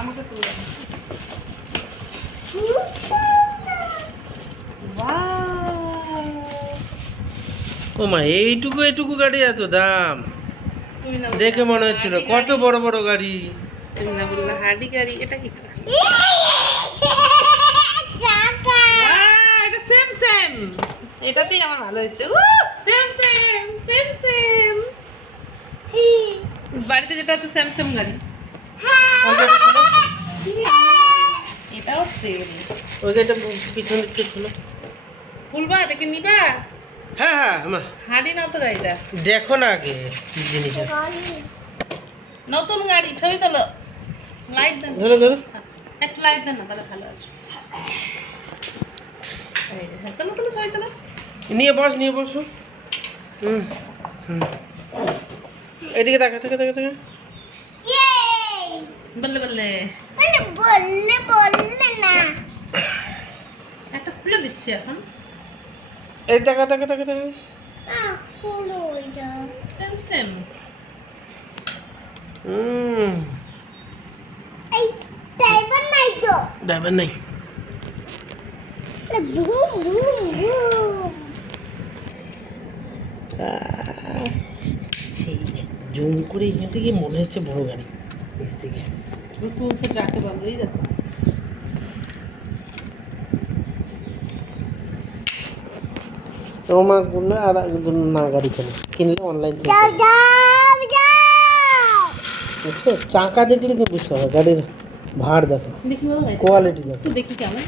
আমাকে তুলে দাও। ও মা, এইটুকু এইটুকু গাড়ি এত দাম? তুমি না দেখে মনে হচ্ছিল কত বড় বড় গাড়ি। তুমি না বললা হার্ডি গাড়ি, এটা কি চাকা? এটা সেম সেম, এটাতেই আমার ভালো হয়েছে। সেম সেম সেম সেম, বাড়িতে যেটা আছে সেম সেম গাড়ি। এটাও সেম। ওই গাড়িটা পিছন দিক থেকে খোলো। খুলবা? এটাকে নিবা? হ্যাঁ হ্যাঁ মা, হাঁড়ি নাও তো গাড়িটা। দেখো না আগে কি জিনিস আছে। নতুন গাড়ি, ছবি তোলো। লাইট দেন, ধরো ধরো। একটু লাইট দেন না, তাহলে ভালো আসবে। এই যে, হ্যাঁ, তোলো তোলো, ছবি তোলো। নিয়ে বসো। হুম হুম, এদিকে তাকা তাকা তাকা তাকা। বললে বললে না, একটা খুলে দিচ্ছি এখন। এই তাকা তাকা তাকা তাকা। Same same. হুম, ড্রাইভার নাই। সেই জুম করে এখান থেকে মনে হচ্ছে বড় গাড়ি, নিচ থেকে। তুলছে ট্রাকে, বাবুই দেখো। তো মা বললে আর না গাড়ি কিনলে অনলাইন থেকে বুঝছো, চাকা দেখলে তো বুঝতে হবে গাড়ির ভার দেখো, দেখি বাবা, কোয়ালিটি দেখো। একটু দেখি কেমন।